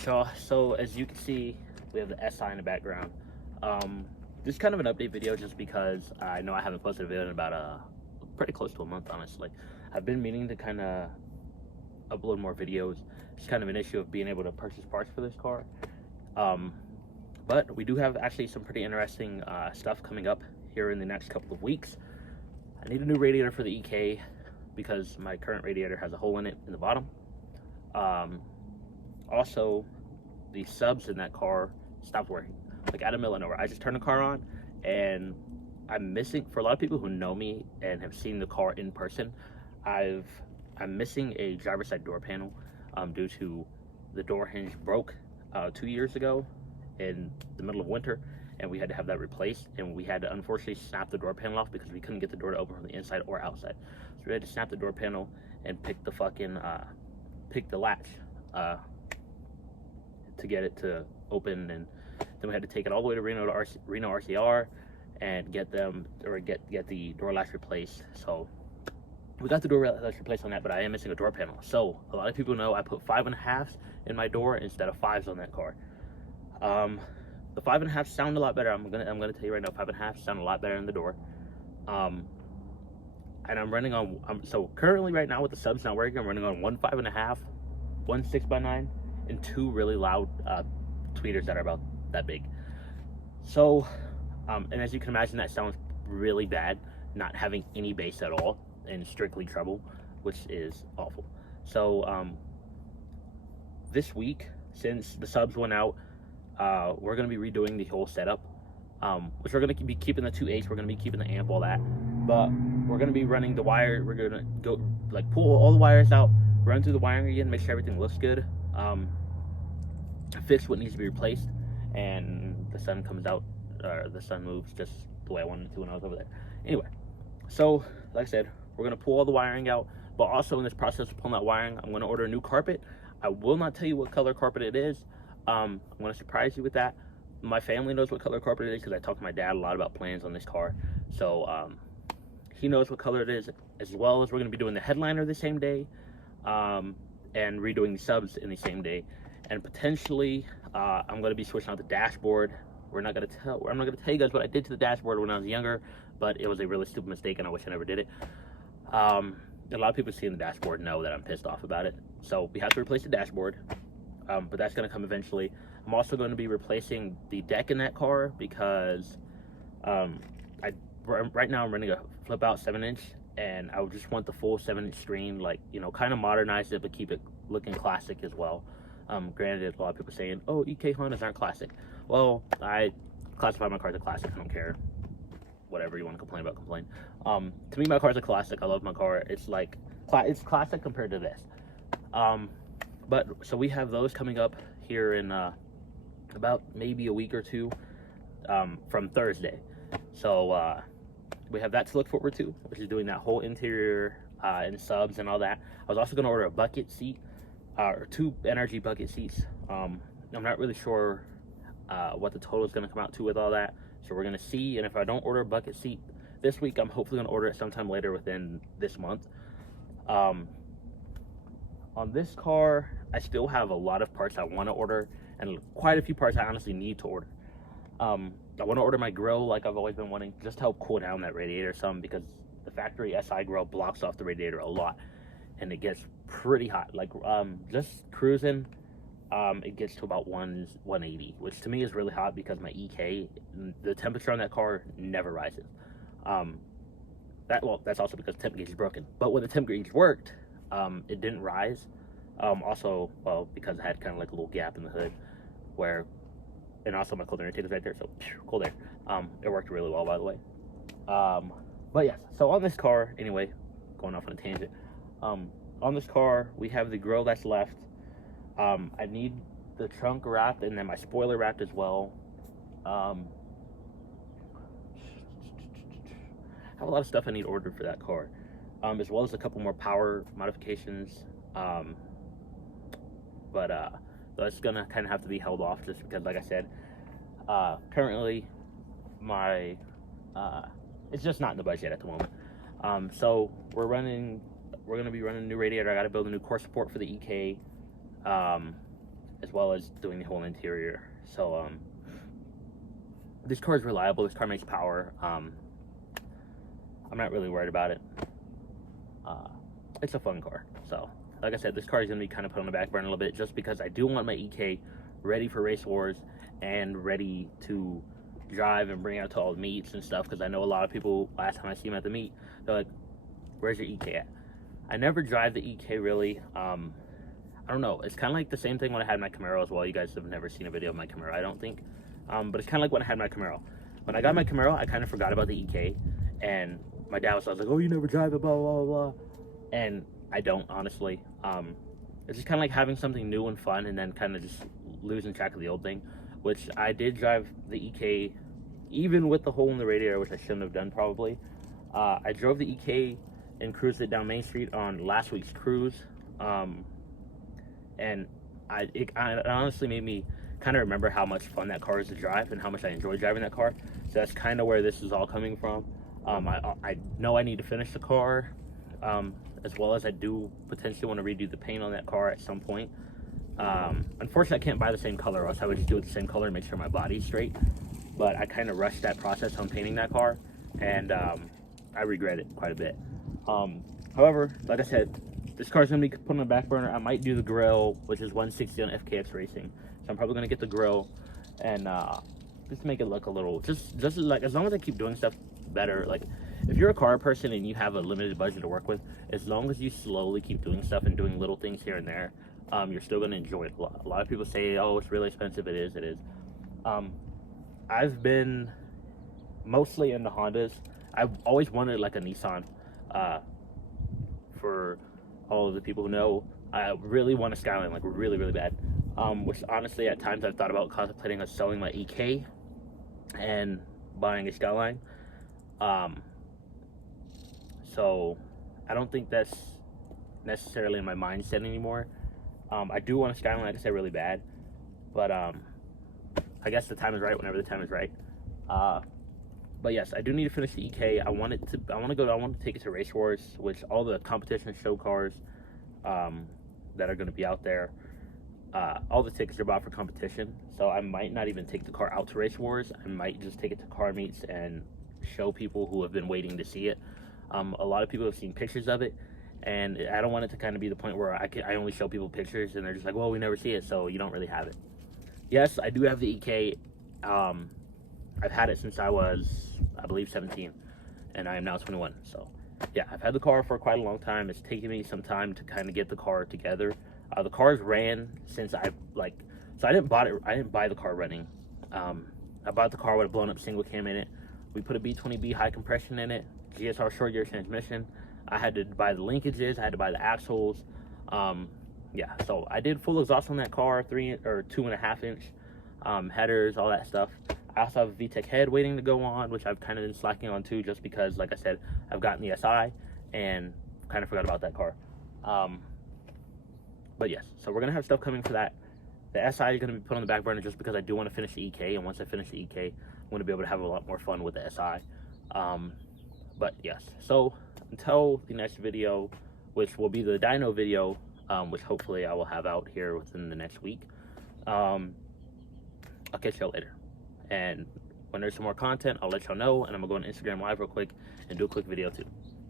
Alright, y'all, so as you can see, we have the SI in the background. This is kind of an update video just because I know I haven't posted a video in about pretty close to a month, honestly. I've been meaning to kind of upload more videos. It's kind of an issue of being able to purchase parts for this car. But we do have actually some pretty interesting stuff coming up here in the next couple of weeks. I need a new radiator for the EK because my current radiator has a hole in it in the bottom. Also, the subs in that car stopped working, like out of the middle of nowhere. I just turned the car on and I'm missing, for a lot of people who know me and have seen the car in person, I'm missing a driver's side door panel due to the door hinge broke 2 years ago in the middle of winter, and we had to have that replaced, and we had to unfortunately snap the door panel off because we couldn't get the door to open from the inside or outside. So we had to snap the door panel and pick the fucking pick the latch to get it to open, and then we had to take it all the way to Reno RCR and get the door latch replaced. So we got the door latch replaced on that, but I am missing a door panel. So a lot of people know I put 5.5s in my door instead of 5s on that car. The 5.5 sound a lot better. I'm gonna tell you right now, 5.5 sound a lot better in the door. And I'm running on so currently right now with the subs not working, I'm running on one 5.5, one 6x9, and 2 really loud tweeters that are about that big. So and as you can imagine, that sounds really bad, not having any bass at all and strictly treble, which is awful. So this week, since the subs went out, we're going to be redoing the whole setup, which we're going to be keeping the 2.8s, we're going to be keeping the amp, all that, but we're going to be running the wire. We're going to go like pull all the wires out, run through the wiring again, make sure everything looks good, fix what needs to be replaced, and the sun comes out, or the sun moves just the way I wanted it to when I was over there. Anyway, so like I said, we're going to pull all the wiring out, but also in this process of pulling that wiring, I'm going to order a new carpet. I will not tell you what color carpet it is. I'm going to surprise you with that. My family knows what color carpet it is because I talked to my dad a lot about plans on this car. So he knows what color it is, as well as we're going to be doing the headliner the same day, and redoing the subs in the same day. And potentially, I'm going to be switching out the dashboard. I'm not going to tell you guys what I did to the dashboard when I was younger, but it was a really stupid mistake and I wish I never did it. A lot of people seeing the dashboard know that I'm pissed off about it. So we have to replace the dashboard, but that's going to come eventually. I'm also going to be replacing the deck in that car because right now I'm running a flip out 7-inch, and I would just want the full 7-inch screen, like, you know, kind of modernize it but keep it looking classic as well. Granted, a lot of people saying, oh, EK Hondas aren't classic. Well, I classify my car as a classic. I don't care. Whatever you want to complain about, complain. To me, my car's a classic. I love my car. It's like, it's classic compared to this. But so we have those coming up here in about maybe a week or two from Thursday. So we have that to look forward to, which is doing that whole interior and subs and all that. I was also going to order a bucket seat, or 2 NRG bucket seats. I'm not really sure what the total is going to come out to with all that, so we're going to see. And if I don't order a bucket seat this week, I'm hopefully going to order it sometime later within this month. On this car, I still have a lot of parts I want to order, and quite a few parts I honestly need to order. I want to order my grill, like I've always been wanting, just to help cool down that radiator some, because the factory SI grill blocks off the radiator a lot, and it gets pretty hot. Like just cruising, it gets to about 180, which to me is really hot because my EK, the temperature on that car never rises. That's also because the temp gauge is broken. But when the temp gauge worked, it didn't rise. Also, well, because I had kind of like a little gap in the hood where, and also my cold air intake is right there, so cold air. It worked really well, by the way. But yes, so on this car, anyway, going off on a tangent. On this car, we have the grill that's left. I need the trunk wrapped and then my spoiler wrapped as well. I have a lot of stuff I need ordered for that car, as well as a couple more power modifications. But that's gonna kind of have to be held off just because, like I said, currently my it's just not in the budget at the moment. So we're gonna be running a new radiator. I got to build a new core support for the EK. as well as doing the whole interior. So this car is reliable. This car makes power. I'm not really worried about it. It's a fun car. So like I said, this car is going to be kind of put on the back burner a little bit, just because I do want my EK ready for race wars and ready to drive and bring out to all the meets and stuff. Because I know a lot of people, last time I see them at the meet, they're like, where's your EK at? I never drive the EK really. I don't know, it's kind of like the same thing when I had my Camaro as well. You guys have never seen a video of my Camaro, I don't think. But it's kind of like when I had my Camaro. When I got my Camaro, I kind of forgot about the EK, and my dad was like, oh, you never drive it, blah blah blah. And I don't, honestly. It's just kind of like having something new and fun, and then kind of just losing track of the old thing. Which I did drive the EK, even with the hole in the radiator, which I shouldn't have done probably. I drove the EK and cruised it down Main Street on last week's cruise. And it honestly made me kind of remember how much fun that car is to drive and how much I enjoy driving that car. So that's kind of where this is all coming from. I know I need to finish the car, as well as I do potentially want to redo the paint on that car at some point. Unfortunately, I can't buy the same color, or else I would just do it the same color and make sure my body's straight. But I kind of rushed that process on painting that car, and I regret it quite a bit. However, like I said, this car's gonna be put on the back burner. I might do the grill, which is 160 on FKX Racing. So I'm probably gonna get the grill and just make it look a little, just like, as long as I keep doing stuff better. Like, if you're a car person and you have a limited budget to work with, as long as you slowly keep doing stuff and doing little things here and there, you're still gonna enjoy it a lot. A lot of people say, oh, it's really expensive. It is. I've been mostly into Hondas. I've always wanted like a Nissan. For all of the people who know, I really want a Skyline, like really, really bad. Which honestly, at times I've thought about contemplating of selling my EK and buying a Skyline. So I don't think that's necessarily in my mindset anymore. I do want a Skyline, like I said, really bad, but I guess the time is right whenever the time is right. But yes, I do need to finish the EK. I want to take it to Race Wars, which all the competition show cars that are going to be out there, all the tickets are bought for competition. So I might not even take the car out to Race Wars. I might just take it to car meets and show people who have been waiting to see it. A lot of people have seen pictures of it, and I don't want it to kind of be the point where I only show people pictures and they're just like, well, we never see it, so you don't really have it. Yes, I do have the EK. I've had it since I was, I believe, 17, and I am now 21. So yeah, I've had the car for quite a long time. It's taken me some time to kind of get the car together. The car's ran since I didn't buy the car running. I bought the car with a blown up single cam in it. We put a B20B high compression in it, GSR short gear transmission. I had to buy the linkages, I had to buy the axles. Yeah, so I did full exhaust on that car, 3 or 2.5 inch headers, all that stuff. I also have a VTEC head waiting to go on, which I've kind of been slacking on too, just because, like I said, I've gotten the SI and kind of forgot about that car. But yes, so we're gonna have stuff coming for that. The SI is gonna be put on the back burner just because I do want to finish the EK, and once I finish the EK, I'm gonna be able to have a lot more fun with the SI. But yes, so until the next video, which will be the dyno video, which hopefully I will have out here within the next week. I'll catch y'all later. And when there's some more content, I'll let y'all know, and I'm gonna go on Instagram Live real quick and do a quick video too.